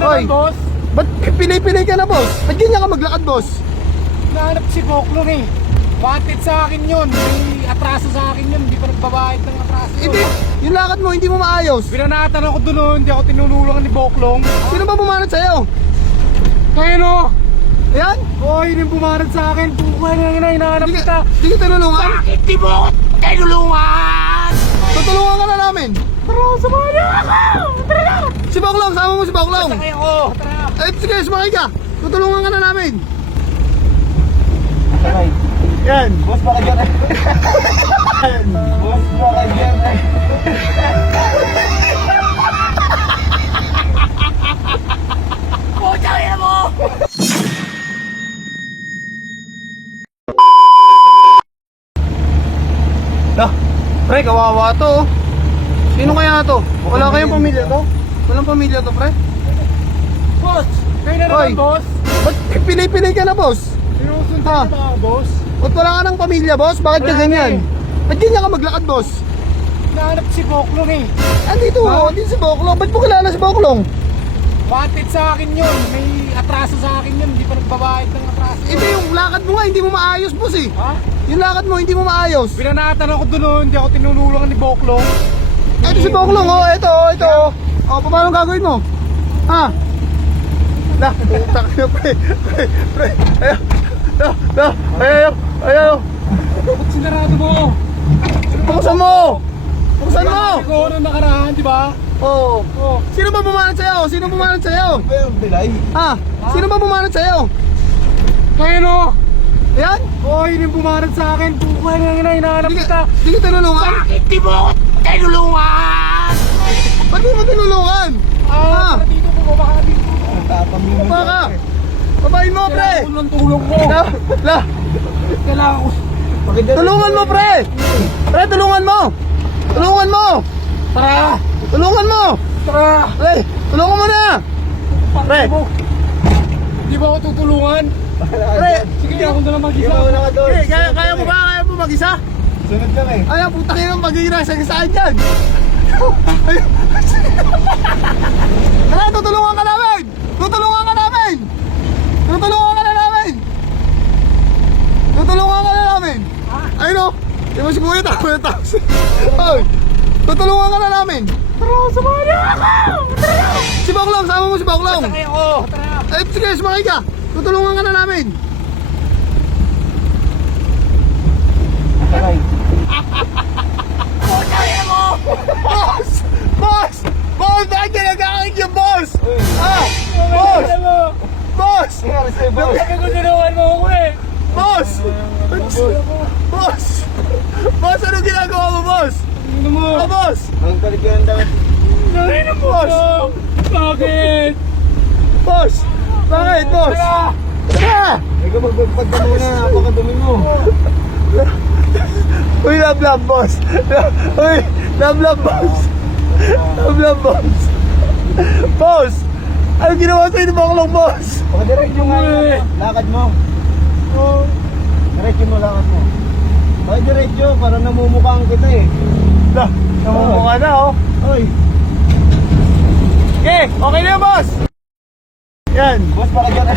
naman, boss. Ba't pilay-pilay ka na, boss? Ba't ganyan ka maglakad, boss? Nahanap si Boklong eh. Wanted sa akin yun. May atraso sa akin yun. Hindi pa nagbabayad ng atraso yun. Hindi, yung lakad mo, hindi mo maayos. Binanatan ako doon. Hindi ako tinulungan ni Boklong. Sino ba bumanat sa'yo? Kaya no? Ayan? Oo, yun yung bumanat sa akin. Buhay na hinahanap Di kita. di ka tinulungan? Bakit di mo ako tinulungan? Tutulungan ka na namin. Tara, samahan niyo ako! Tara na! Si Baklong, sama mo si Baklong. Sakay ako! Tara! Eh, sige, sumakay ka. Tutulungan ka na namin. Sakay. Yan. Boss, baka dyan. Boss, baka dyan. Pucha, kaya mo! Pre, kawawa to. Oh. Sino kaya to? Wala kayong pamilya to? Walang pamilya to, pre? Boss! Kayo na naman, Hoy. boss! Ba't pilay-pilay ka na, boss? Sinusundan ka ba, boss? Ba't wala ka ng pamilya, boss? Bakit ka Wala ganyan? na Ba't ganyan ka maglakad, boss? Nahanap si Boklong eh. Andito, andito si Boklong. Ba't mo kilala si Boklong? Wanted sa akin yun. May atraso sa akin yun. Hindi pa nagbabayad ng atraso. Ito yung lakad mo nga, hindi mo maayos, boss eh. Ha? Yung lakad mo, hindi mo maayos. Binanatan ako doon. Hindi ako tinulungan ni Boklong. Ito si Boklong, oh, ito. Oh, paano gagawin mo? Ha? Lah, putak niyo, pre. Ayaw. Ba't sinarado mo? Buksan mo! Buksan mo! Ikaw nung nakaraan, di ba? Oh. Oh. Sino ba bumanat sa'yo? Sino bumanat sa'yo? Ba yung bilay? Ha? Sino ba bumanat sa'yo? Kaya no? Ayan? Oh, yun yung bumanat sa akin. Buhay na hinahanap kita. Di ka tinulungan? Bakit di mo ako tinulungan? Ba't di mo tinulungan? Ah, tara dito po. Baka dito. Ang tapang mo. Baka. Babayin mo, pre. Kailangan ko ng tulong mo. La. Kailangan ko. Bakit dyan? Tulungan mo, pre. Pre, tulungan mo. Tulungan mo. Tara! Tulungan mo. Tara! Pre, tulungan mo na. Pre. Di ba ako tutulungan? Pre. Sige, ako na lang mag-isa. Iba mo na ka doon. Kaya mo ba? Kaya mo mag-isa? Sunod lang eh. Ay, putang ina ng mag-iira sa saan dyan? Tara, tutulungan ka namin! Tutulungan ka namin! Tutulungan ka na namin! Tutulungan ka na namin! Ayun o! Di ba si Kuya tao na tao? Oy! Tutulungan ka na namin! Tara, samahan niyo ako! Tara! Si Baklong! Sama mo si Baklong! Sakay ako! Tara! Eh, sige, sumakay ka! Tutulungan ka na namin! Sakay. Kaya mo! Boss! Boss! Boss! Bakit ginagakit yung boss? Ah! Boss! Kaya mo! Boss! Nangyari sa'yo, boss. Sabi ko tulungan mo ako eh! Boss! Boss! Boss, ano ginagawa mo, boss? Ano mo? Oh, boss! Ang galit yun ang damit. Ano mo? Boss! Bakit? Boss! Bakit, boss? Tara! Tara! Ikaw magpagpag ka muna. Napakadumi mo. Uy, love, boss! Uy, love, boss! Love, boss! Boss! Ano ginawa sa'yo ni Baklong, boss? Pakadiretso nga yung lakad mo. Oh. Diretso mo lakad mo. Pakadiretso para namumukhaan kita eh. Namumukha na, oh. Oy, Okay, okay na yun, boss! Yan. boss, baka dyan.